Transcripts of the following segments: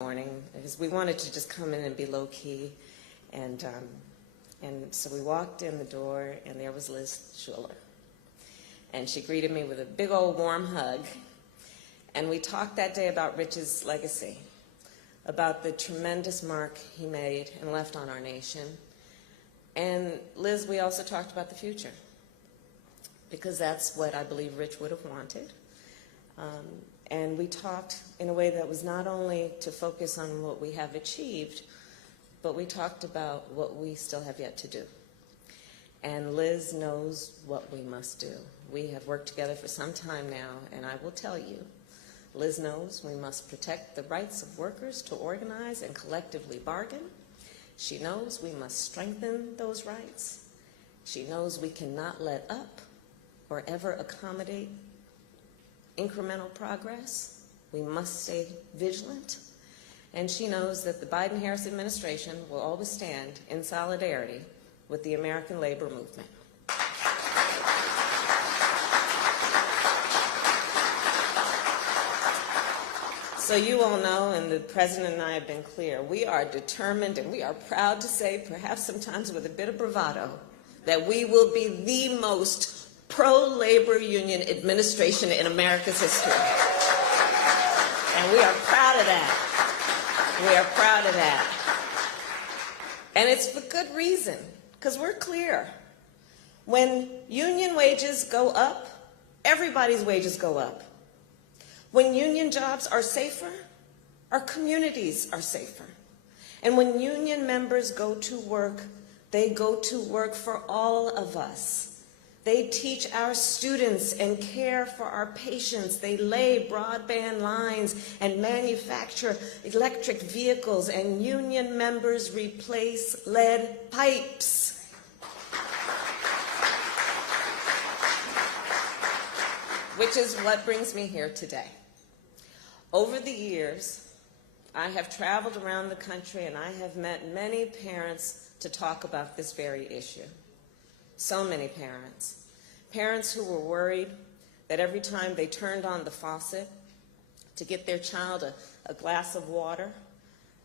morning because we wanted to just come in and be low-key, and so we walked in the door, and there was Liz Schuler, and she greeted me with a big old warm hug, and we talked that day about Rich's legacy, about the tremendous mark he made and left on our nation. And Liz, we also talked about the future, because that's what I believe Rich would have wanted. And we talked in a way that was not only to focus on what we have achieved, but we talked about what we still have yet to do. And Liz knows what we must do. We have worked together for some time now, and I will tell you, Liz knows we must protect the rights of workers to organize and collectively bargain. She knows we must strengthen those rights. She knows we cannot let up or ever accommodate incremental progress. We must stay vigilant. And she knows that the Biden-Harris administration will always stand in solidarity with the American labor movement. So you all know, and the President and I have been clear, we are determined and we are proud to say, perhaps sometimes with a bit of bravado, that we will be the most pro-labor union administration in America's history. And we are proud of that. We are proud of that. And it's for good reason, because we're clear. When union wages go up, everybody's wages go up. When union jobs are safer, our communities are safer. And when union members go to work, they go to work for all of us. They teach our students and care for our patients. They lay broadband lines and manufacture electric vehicles, and union members replace lead pipes. Which is what brings me here today. Over the years, I have traveled around the country and I have met many parents to talk about this very issue. So many parents. Parents who were worried that every time they turned on the faucet to get their child a glass of water,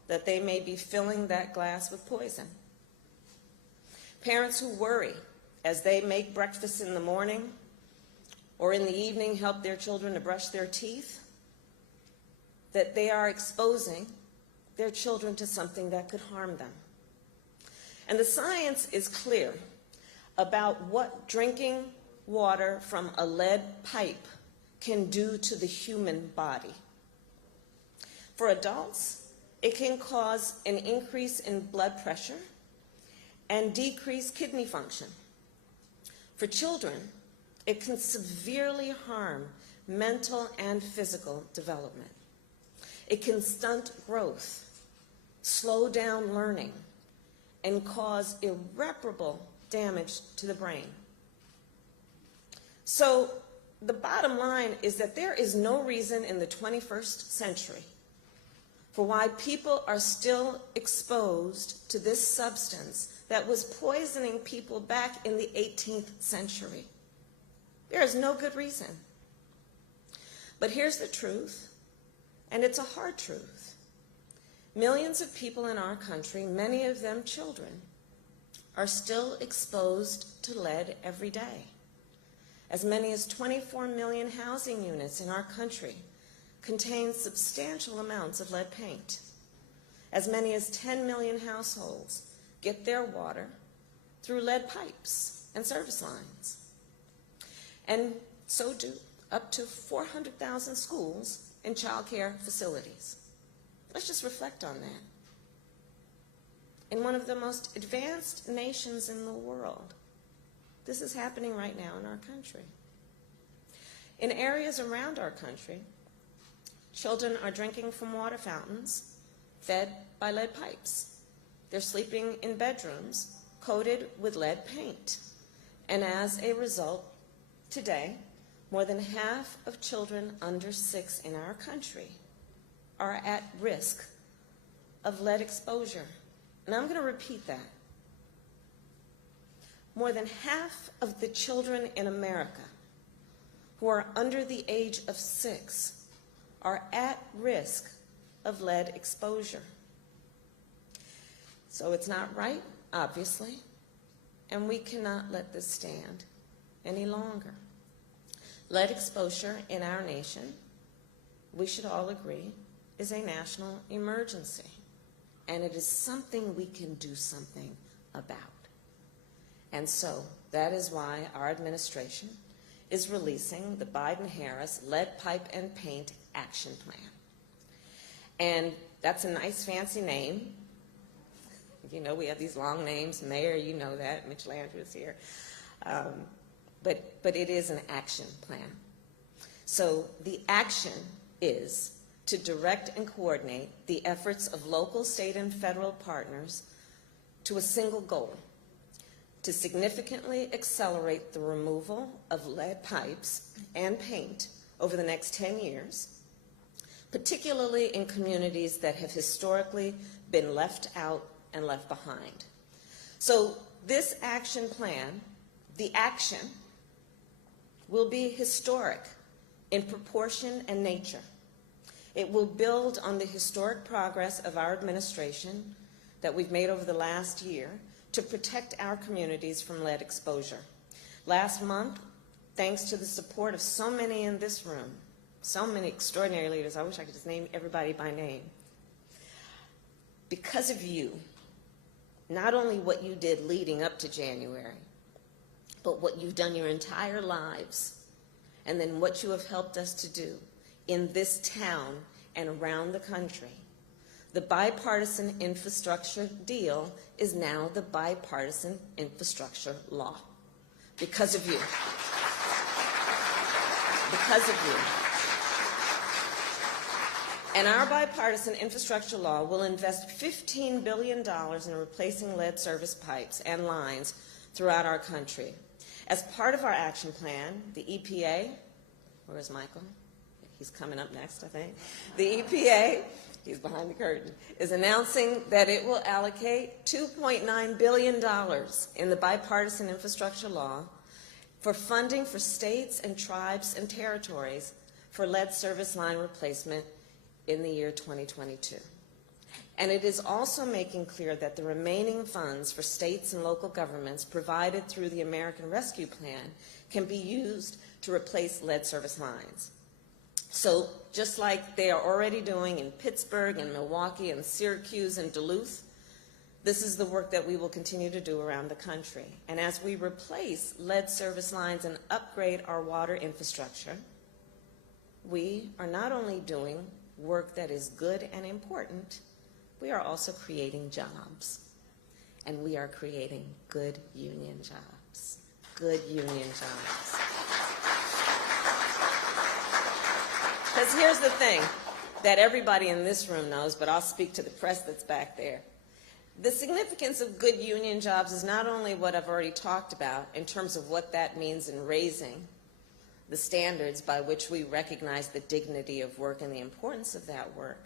that they may be filling that glass with poison. Parents who worry as they make breakfast in the morning or in the evening help their children to brush their teeth, that they are exposing their children to something that could harm them. And the science is clear about what drinking water from a lead pipe can do to the human body. For adults, it can cause an increase in blood pressure and decrease kidney function. For children, it can severely harm mental and physical development. It can stunt growth, slow down learning, and cause irreparable damage to the brain. So the bottom line is that there is no reason in the 21st century for why people are still exposed to this substance that was poisoning people back in the 18th century. There is no good reason. But here's the truth, and it's a hard truth. Millions of people in our country, many of them children, are still exposed to lead every day. As many as 24 million housing units in our country contain substantial amounts of lead paint. As many as 10 million households get their water through lead pipes and service lines. And so do up to 400,000 schools and child care facilities. Let's just reflect on that. In one of the most advanced nations in the world, this is happening right now in our country. In areas around our country, children are drinking from water fountains fed by lead pipes. They're sleeping in bedrooms coated with lead paint. And as a result, today, more than half of children under 6 in our country are at risk of lead exposure. And I'm going to repeat that. More than half of the children in America who are under the age of 6 are at risk of lead exposure. So it's not right, obviously, and we cannot let this stand any longer. Lead exposure in our nation, we should all agree, is a national emergency, and it is something we can do something about. And so that is why our administration is releasing the Biden-Harris Lead Pipe and Paint Action Plan. And that's a nice fancy name. You know, we have these long names. Mayor, you know that. Mitchell Andrews here. But it is an action plan. So the action is to direct and coordinate the efforts of local, state, and federal partners to a single goal: to significantly accelerate the removal of lead pipes and paint over the next 10 years, particularly in communities that have historically been left out and left behind. So this action plan, the action, will be historic in proportion and nature. It will build on the historic progress of our administration that we've made over the last year to protect our communities from lead exposure. Last month, thanks to the support of so many in this room, so many extraordinary leaders, I wish I could just name everybody by name, because of you, not only what you did leading up to January, but what you've done your entire lives, and then what you have helped us to do in this town and around the country. The bipartisan infrastructure deal is now the bipartisan infrastructure law. Because of you. Because of you. And our bipartisan infrastructure law will invest $15 billion in replacing lead service pipes and lines throughout our country. As part of our action plan, the EPA, where is Michael? He's coming up next, I think. The EPA, he's behind the curtain, is announcing that it will allocate $2.9 billion in the bipartisan infrastructure law for funding for states and tribes and territories for lead service line replacement in the year 2022. And it is also making clear that the remaining funds for states and local governments provided through the American Rescue Plan can be used to replace lead service lines. So just like they are already doing in Pittsburgh and Milwaukee and Syracuse and Duluth, this is the work that we will continue to do around the country. And as we replace lead service lines and upgrade our water infrastructure, we are not only doing work that is good and important, we are also creating jobs. And we are creating good union jobs. Good union jobs. Because here's the thing that everybody in this room knows, but I'll speak to the press that's back there. The significance of good union jobs is not only what I've already talked about in terms of what that means in raising the standards by which we recognize the dignity of work and the importance of that work,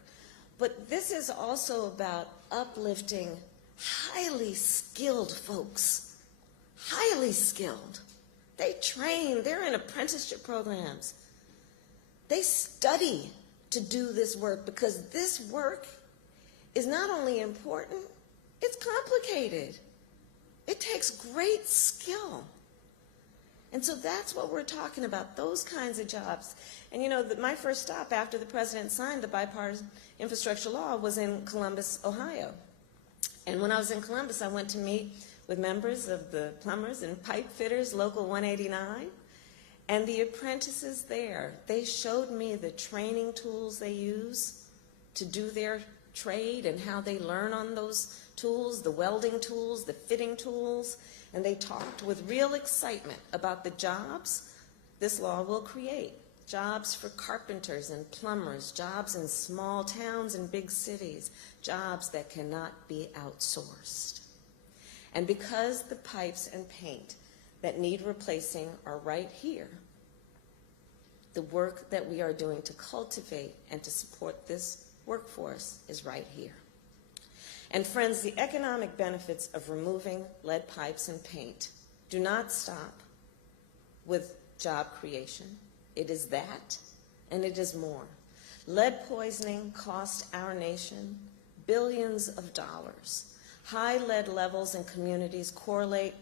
but this is also about uplifting highly skilled folks, highly skilled. They train, they're in apprenticeship programs. They study to do this work because this work is not only important, it's complicated. It takes great skill. And so that's what we're talking about, those kinds of jobs. And you know, my first stop after the president signed the bipartisan infrastructure law was in Columbus, Ohio. And when I was in Columbus, I went to meet with members of the plumbers and pipe fitters, Local 189, and the apprentices there. They showed me the training tools they use to do their trade and how they learn on those tools, the welding tools, the fitting tools, and they talked with real excitement about the jobs this law will create. Jobs for carpenters and plumbers, jobs in small towns and big cities, jobs that cannot be outsourced. And because the pipes and paint that need replacing are right here, the work that we are doing to cultivate and to support this workforce is right here. And friends, the economic benefits of removing lead pipes and paint do not stop with job creation. It is that, and it is more. Lead poisoning cost our nation billions of dollars. High lead levels in communities correlate,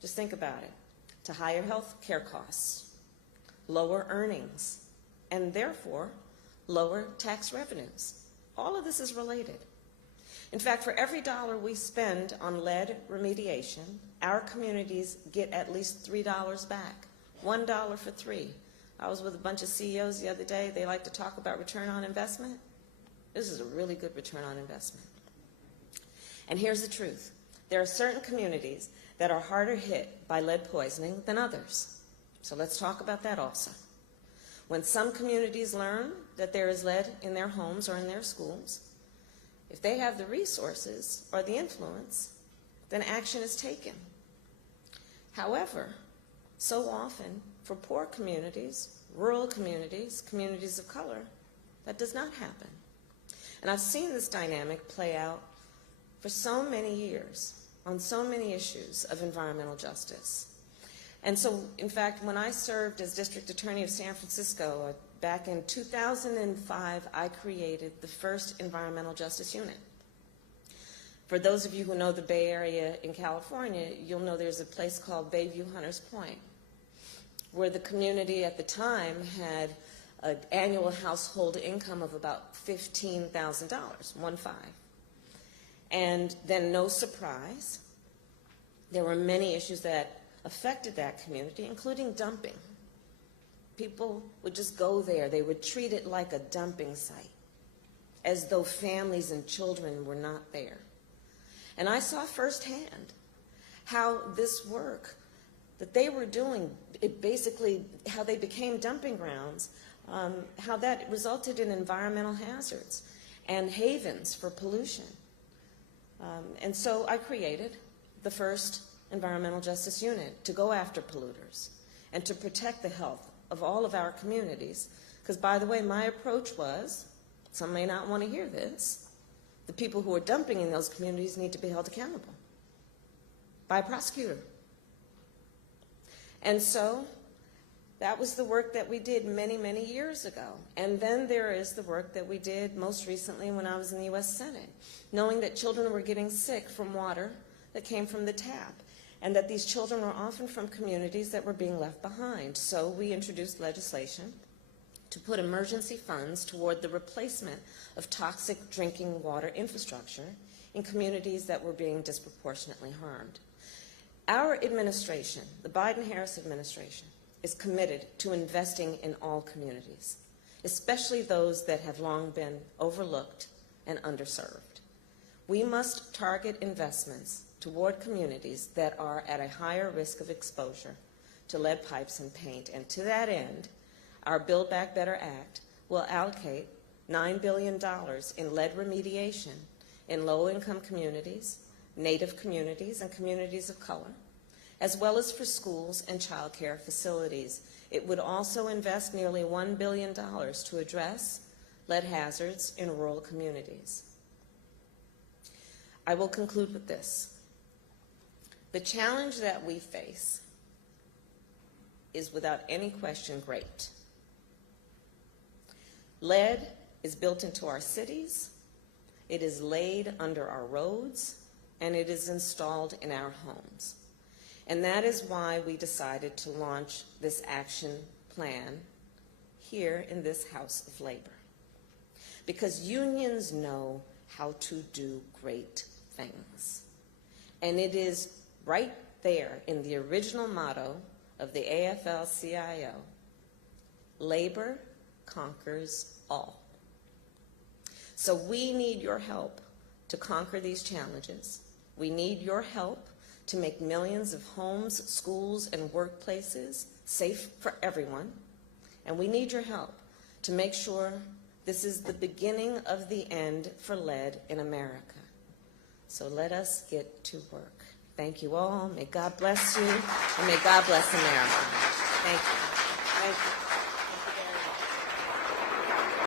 just think about it, to higher health care costs, lower earnings, and therefore lower tax revenues. All of this is related. In fact, for every dollar we spend on lead remediation, our communities get at least $3 back, $1 for 3. I was with a bunch of CEOs the other day. They like to talk about return on investment. This is a really good return on investment. And here's the truth. There are certain communities that are harder hit by lead poisoning than others. So let's talk about that also. When some communities learn that there is lead in their homes or in their schools, if they have the resources or the influence, then action is taken. However, so often for poor communities, rural communities, communities of color, that does not happen. And I've seen this dynamic play out for so many years on so many issues of environmental justice. And so, in fact, when I served as District Attorney of San Francisco back in 2005, I created the first environmental justice unit. For those of you who know the Bay Area in California, you'll know there's a place called Bayview Hunters Point, where the community at the time had an annual household income of about $15,000, 1-5. And then, no surprise, there were many issues that affected that community, including dumping. People would just go there. They would treat it like a dumping site, as though families and children were not there. And I saw firsthand how this work that they were doing, it basically, how they became dumping grounds, how that resulted in environmental hazards and havens for pollution. And so I created the first environmental justice unit to go after polluters and to protect the health of all of our communities. Because, by the way, my approach was, some may not want to hear this, the people who are dumping in those communities need to be held accountable by a prosecutor. And so that was the work that we did many, many years ago. And then there is the work that we did most recently when I was in the U.S. Senate, knowing that children were getting sick from water that came from the tap, and that these children were often from communities that were being left behind. So we introduced legislation to put emergency funds toward the replacement of toxic drinking water infrastructure in communities that were being disproportionately harmed. Our administration, the Biden-Harris administration, is committed to investing in all communities, especially those that have long been overlooked and underserved. We must target investments toward communities that are at a higher risk of exposure to lead pipes and paint. And to that end, our Build Back Better Act will allocate $9 billion in lead remediation in low-income communities, Native communities, and communities of color, as well as for schools and child care facilities. It would also invest nearly $1 billion to address lead hazards in rural communities. I will conclude with this. The challenge that we face is without any question great. Lead is built into our cities, it is laid under our roads, and it is installed in our homes. And that is why we decided to launch this action plan here in this House of Labor. Because unions know how to do great things. And it is right there in the original motto of the AFL-CIO, labor conquers all. So we need your help to conquer these challenges. We need your help to make millions of homes, schools, and workplaces safe for everyone. And we need your help to make sure this is the beginning of the end for lead in America. So let us get to work. Thank you all. May God bless you, and may God bless America. Thank you. Thank you.